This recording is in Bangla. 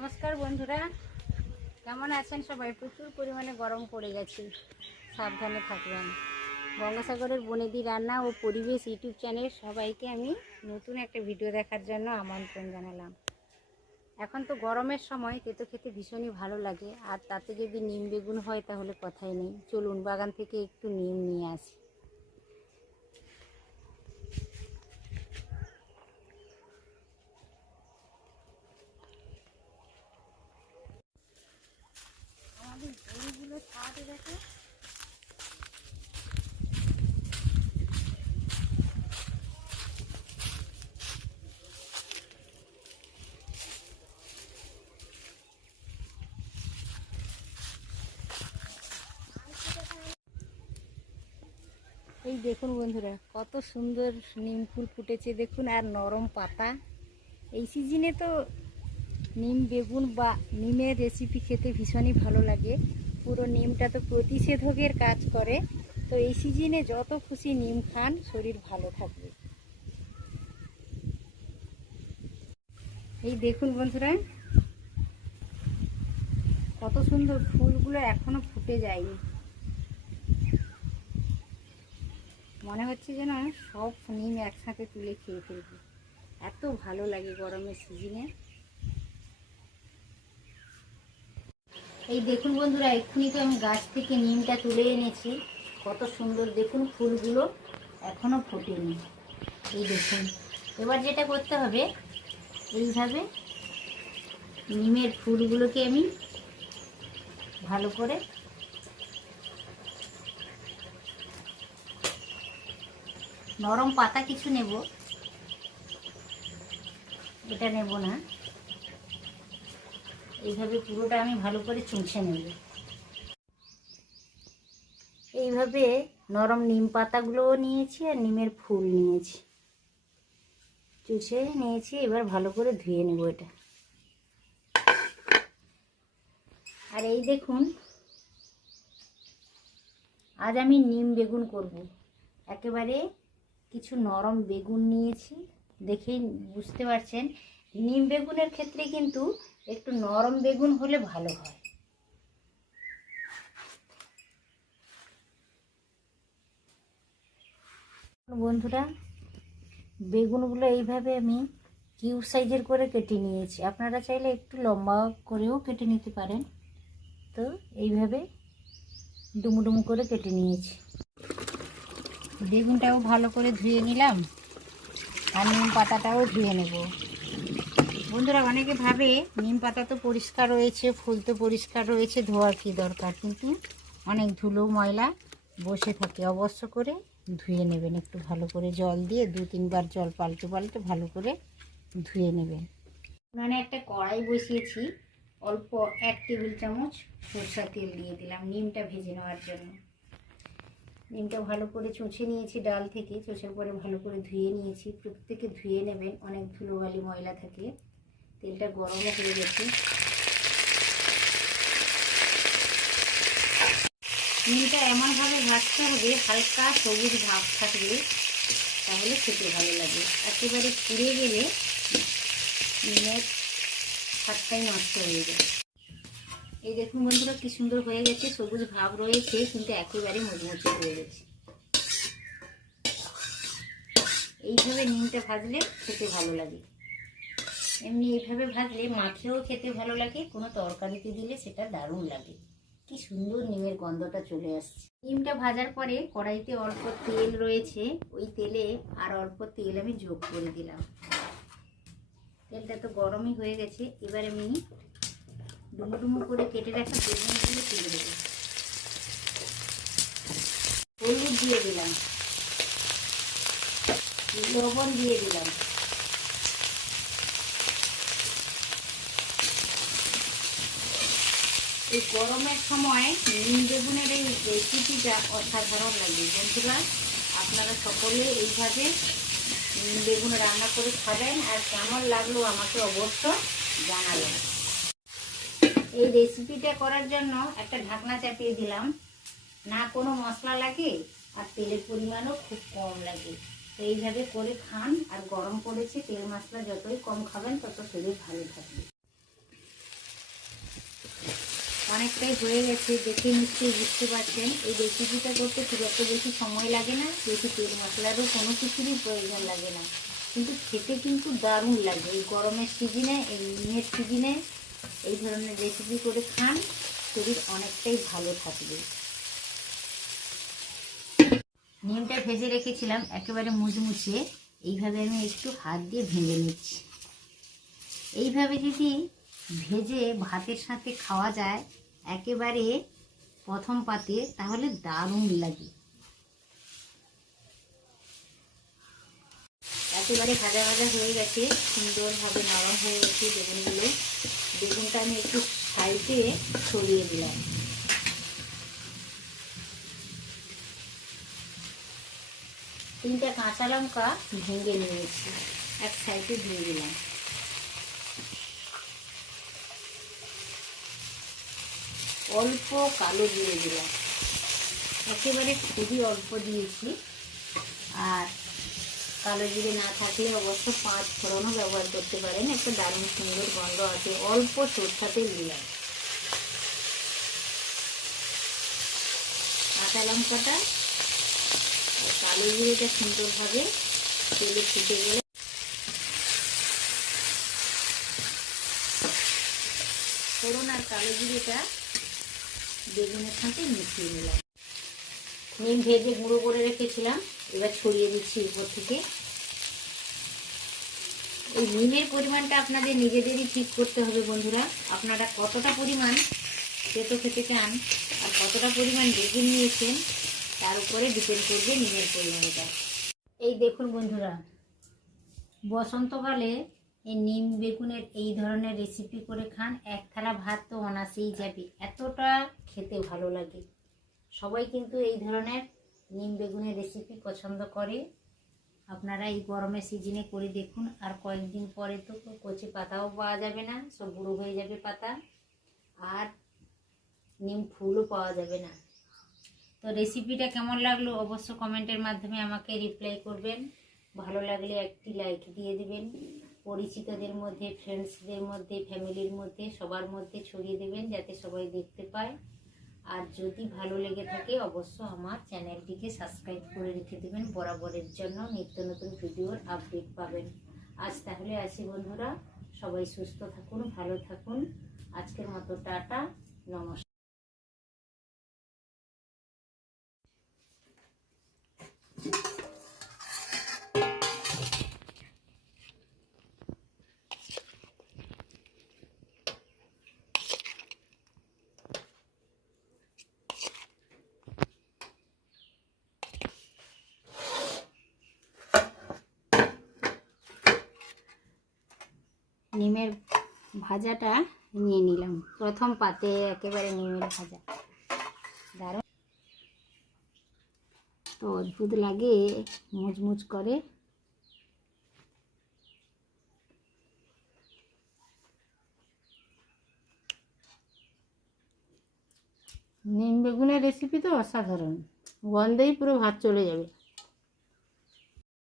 নমস্কার বন্ধুরা, কেমন আছেন সবাই? প্রচুর পরিমাণে গরম পড়ে গেছে, সাবধানে থাকবেন। গঙ্গাসাগরের বনেদি রান্না ও পরিবেশ ইউটিউব চ্যানেল সবাইকে আমি নতুন একটা ভিডিও দেখার জন্য আমন্ত্রণ জানালাম। এখন তো গরমের সময়, তেতো খেতে ভীষণই ভালো লাগে, আর তাতে যদি নিম বেগুন হয় তাহলে কথাই নেই। চলুন বাগান থেকে একটু নিম নিয়ে আসি। আমাদের গরুগুলো খাওয়াতে দেখো। এই দেখুন বন্ধুরা, কত সুন্দর নিম ফুল ফুটেছে দেখুন, আর নরম পাতা। এই সিজনে তো নিম বেগুন বা নিমের রেসিপি খেতে ভীষণই ভালো লাগে। পুরো নিমটা তো প্রতিষেধকের কাজ করে, তো এই সিজনে যত খুশি নিম খান, শরীর ভালো থাকবে। এই দেখুন বন্ধুরা, কত সুন্দর ফুলগুলো এখনো ফুটে যায়নি। মনে হচ্ছে যেন সব নিম একসাথে তুলে খেয়ে ফেলবো, এত ভালো লাগে গরমের সিজনে। এই দেখুন বন্ধুরা, এক্ষুনি তো আমি গাছ থেকে নিমটা তুলে এনেছি। কত সুন্দর দেখুন, ফুলগুলো এখনো ফোটেনি। এই দেখুন, এবার যেটা করতে হবে, এইভাবে নিমের ফুলগুলোকে আমি ভালো করে নরম পাতা কিছু নেব, এটা নেব না। এইভাবে পুরোটা আমি ভালো করে চুঁচে নেব। এইভাবে নরম নিম পাতাগুলোও নিয়েছি আর নিমের ফুল নিয়েছি, চুষে নিয়েছি। এবার ভালো করে ধুয়ে নেব এটা। আর এই দেখুন, আজ আমি নিম বেগুন করব। একেবারে কিছু নরম বেগুন নিয়েছি, দেখেই বুঝতে পারছেন। নিম বেগুনের ক্ষেত্রে কিন্তু একটু নরম বেগুন হলে ভালো হয়। বন্ধুরা, বেগুনগুলো এইভাবে আমি কিউব সাইজের করে কেটে নিয়েছি। আপনারা চাইলে একটু লম্বা করেও কেটে নিতে পারেন। তো এইভাবে ডুমু ডুমু করে কেটে নিয়েছি। বেগুনটাও ভালো করে ধুয়ে নিলাম, আর নিম পাতাটাও ধুয়ে নেব। বন্ধুরা, অনেকে ভাবে নিম পাতা তো পরিষ্কার রয়েছে, ফুল তো পরিষ্কার রয়েছে, ধোয়ার কী দরকার, কিন্তু অনেক ধুলো ময়লা বসে থাকে। অবশ্য করে ধুয়ে নেবেন, একটু ভালো করে জল দিয়ে 2-3 বার জল পাল্টে পাল্টে ভালো করে ধুয়ে নেবেন। মানে একটা কড়াই বসিয়েছি, অল্প 1 টেবিল চামচ সরষের তেল দিয়ে দিলাম নিমটা ভেজে নেওয়ার জন্য। নিমটা ভালো করে চুঁচে নিয়েছি, ডাল থেকে চুঁচে পরে ভালো করে ধুয়ে নিয়েছি। প্রত্যেকে ধুয়ে নেবেন, অনেক ধুলোবালি ময়লা থাকে। তেলটা গরমও হয়ে গেছে। নিমটা এমনভাবে ভাজতে হবে হালকা সবুজ ভাব থাকবে, তাহলে খেতে ভালো লাগে। একেবারে পুড়ে গেলে নিমের স্বাদটাই নষ্ট হয়ে যায়। এই দেখুন বন্ধুরা, কি সুন্দর হয়ে গেছে, সবুজ ভাব রয়েছে কিন্তু একেবারে মুচমুচে হয়ে গেছে। এইভাবে নিমটা ভাজলে খেতে ভালো লাগে। এমনি এইভাবে ভাজলে মাছেও খেতে ভালো লাগে, কোনো তরকারিতে দিলে সেটা দারুণ লাগে। কি সুন্দর নিমের গন্ধটা চলে আসছে। নিমটা ভাজার পরে কড়াইতে অল্প তেল রয়েছে, ওই তেলে আর অল্প তেল আমি যোগ করে দিলাম। তেলটা তো গরমই হয়ে গেছে। এবার আমি ডুমো ডুমো করে কেটে রাখা বেগুনগুলো তুলে দেবো। হলুদ দিয়ে দিলাম, লবণ দিয়ে দিলাম। এই গরমের সময় নিম বেগুনের এই রেসিপিটা অসাধারণ লাগে। বন্ধুরা, আপনারা সকলে এইভাবে নিম বেগুন রান্না করে খাবেন, আর কেমন লাগলো আমাকে অবশ্য জানাবেন। এই রেসিপিটা করার জন্য একটা ঢাকনা চাপিয়ে দিলাম। না কোনো মশলা লাগে, আর তেলের পরিমাণও খুব কম লাগে। তো এইভাবে করে খান, আর গরম পড়েছে, তেল মশলা যতই কম খাবেন তত শরীর ভালো থাকবে। অনেকটাই হয়ে গেছে, দেখে নিশ্চয়ই বুঝতে পারছেন। এই রেসিপিটা করতে খুব একটা বেশি সময় লাগে না, বেশি তেল মশলারও কোনো কিছুরই প্রয়োজন লাগে না, কিন্তু খেতে কিন্তু দারুণ লাগে। এই গরমের সিজনে, এই নিমের সিজনে এই ধরনের রেসিপি করে খান, শরীর অনেকটাই ভালো থাকবে। নিমটা ভেজে রেখেছিলাম একেবারে মুচমুচে, এইভাবে আমি একটু হাত দিয়ে ভেঙে নিচ্ছি। এইভাবে যদি ভেজে ভাতের সাথে খাওয়া যায় একেবারে প্রথম পাতে, তাহলে দারুণ লাগে। একেবারে ভাজা ভাজা হয়ে গেছে, সুন্দরভাবে নরম হয়ে গেছে বেগুনগুলো। বেগুনটা আমি একটু সাইডে সরিয়ে দিলাম। তিনটা কাঁচা লঙ্কা ভেঙে নিয়েছি, এক সাইডে দিয়ে দিলাম। অল্প কালো জিরে দিলাম, একেবারে খুবই অল্প দিয়েছি। আর কালো জিরে না থাকলে অবশ্য 5 ফোড়নও ব্যবহার করতে পারেন, একটা দারুণ সুন্দর গন্ধ আছে। অল্প সরষের তেল দিলাম। কাঁচা লঙ্কাটা আর কালো জিরেটা সুন্দরভাবে তেলে ফুটে গেলে ফোড়ন আর কালো জিরেটা বেগুনের সাথে মিশিয়ে নিলাম। নিম ভেজে গুঁড়ো করে রেখেছিলাম, এবার ছড়িয়ে দিচ্ছি উপর থেকে। এই নিমের পরিমাণটা আপনাদের নিজেদেরই ঠিক করতে হবে বন্ধুরা। আপনারা কতটা পরিমাণ তেতো খেতে চান আর কতটা পরিমাণ বেগুন নিয়েছেন তার উপরে ডিপেন্ড করবে নিমের পরিমাণটা। এই দেখুন বন্ধুরা, বসন্তকালে এই নিম বেগুনের এই ধরনের রেসিপি করে খান, এক থালা ভাত তো অনাসেই যাবে, এতটা খেতে ভালো লাগে। সবাই কিন্তু এই ধরনের নিম বেগুনের রেসিপি পছন্দ করে। আপনারা এই গরমের সিজনে করে দেখুন, আর কয়েকদিন পরে তো কচি পাতাও পাওয়া যাবে না, সব বুড়ো হয়ে যাবে পাতা, আর নিম ফুলও পাওয়া যাবে না। তো রেসিপিটা কেমন লাগলো অবশ্য কমেন্টের মাধ্যমে আমাকে রিপ্লাই করবেন। ভালো লাগলে একটি লাইক দিয়ে দিবেন, পরিচিতদের মধ্যে, ফ্রেন্ডসদের মধ্যে, ফ্যামিলির মধ্যে, সবার মধ্যে ছড়িয়ে দেবেন যাতে সবাই দেখতে পায়। আর যদি ভালো লেগে থাকে অবশ্য আমার চ্যানেলটিকে সাবস্ক্রাইব করে রেখে দেবেন, বরাবরের জন্য নিত্য নতুন ভিডিওর আপডেট পাবেন। আজ তাহলে আসি বন্ধুরা, সবাই সুস্থ থাকুন, ভালো থাকুন। আজকের মতো টাটা, নমস্কার। নিমের ভাজাটা নিয়ে নিলাম, প্রথম পাতে একেবারে নিমের ভাজা, দারুণ তো অদ্ভুত লাগে, মুচমুচ করে। নিম বেগুনের রেসিপি তো অসাধারণ, গন্ধেই পুরো ভাত চলে যাবে।